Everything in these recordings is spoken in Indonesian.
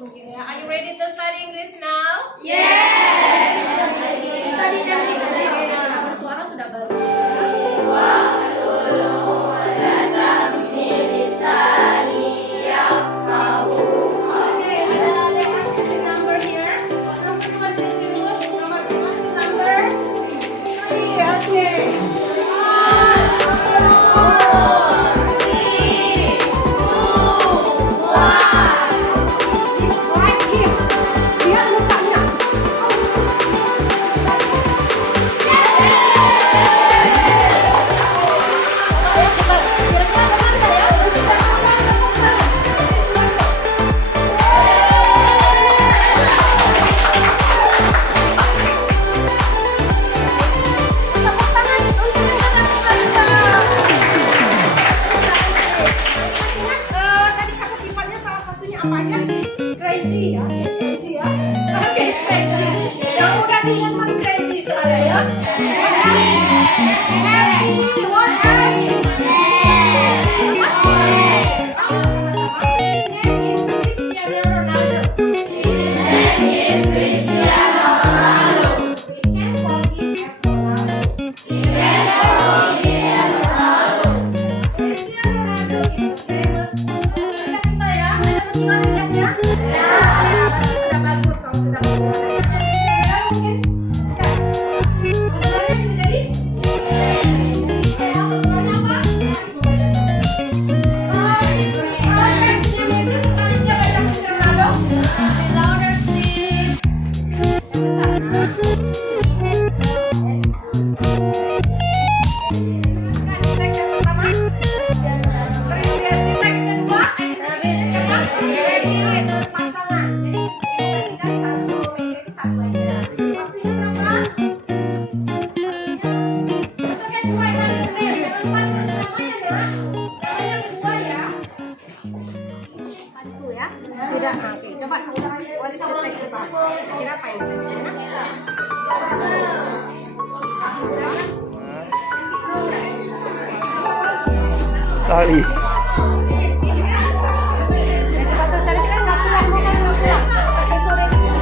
mungkin ya. Are you ready to study English now? Yes. Study English. Suara sudah bagus. Apa aja? Crazy ya, crazy ya. Oke, crazy. Yang udah diingat crazy soalnya ya. Happy, what else? His name is Cristiano Ronaldo. His name is Cristiano Ronaldo. We can call him as Ronaldo. We can call him as Ronaldo. Cristiano Ronaldo is famous. Tidaknya? Sudah bagus kalau sudah mungkin tidak, oke, coba what's the text about? Kira apa ini? Sorry. Bahasa Inggris kan nggak pulang, bukan nggak pulang. Tapi sore di sini.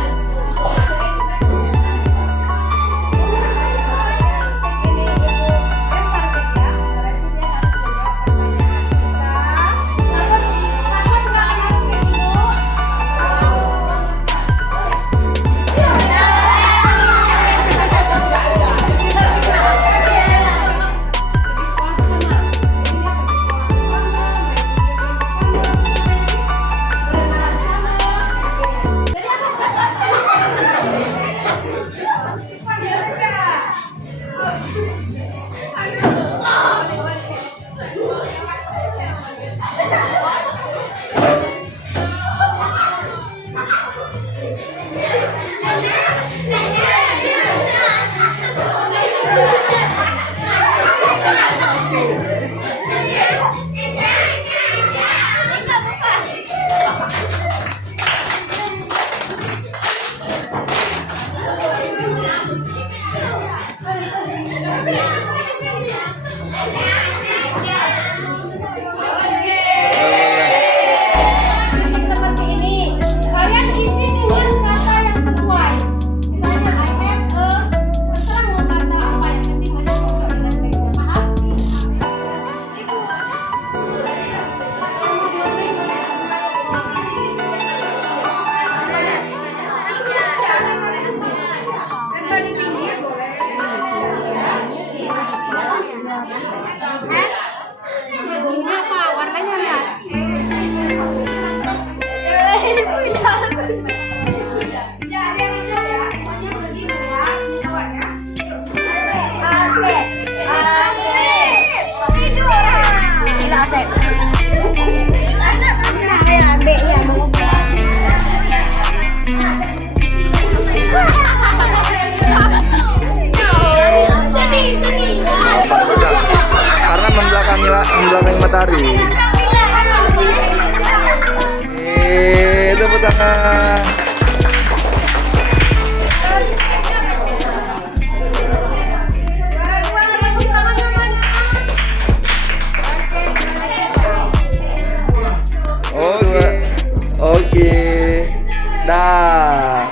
Bunyinya apa? Warnanya enggak? Karena membelakangi matahari. Tepuk tangan. Dah.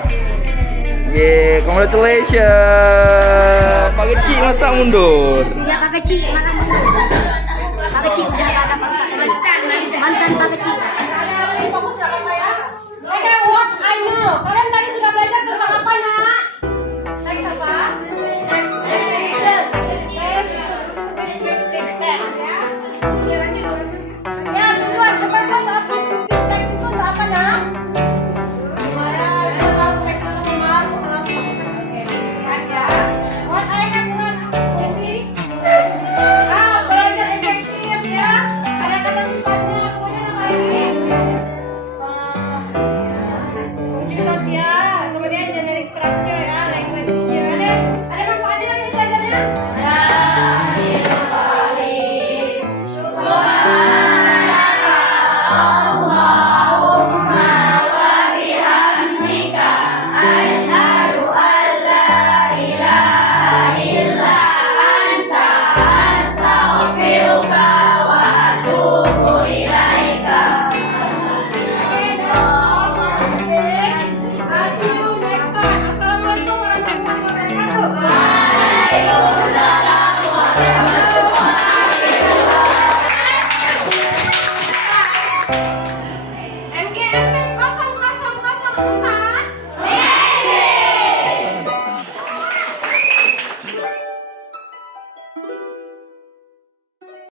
Yeah, congratulations. Pak kecil masa mundur? Iya Pak Kecil, makan dulu. Pak Kecil udah gak ada mantan Pak Kecil. Oke, what I know. Kalian tadi sudah belajar tentang apa, Nak? Teks apa? Descriptive text, ya. Ya, duluan. The purpose of descriptive text itu untuk apa, Nak? What I have learned, Jessie? Belajar adjektif, ya. Ada kata sifatnya, kemudian apa ini? Fungsi sosial, kemudian generic structure, ya, language feature. Ada manfaatnya lagi pelajarannya? See you next time. Assalamualaikum warahmatullahi wabarakatuh. MGMP 0004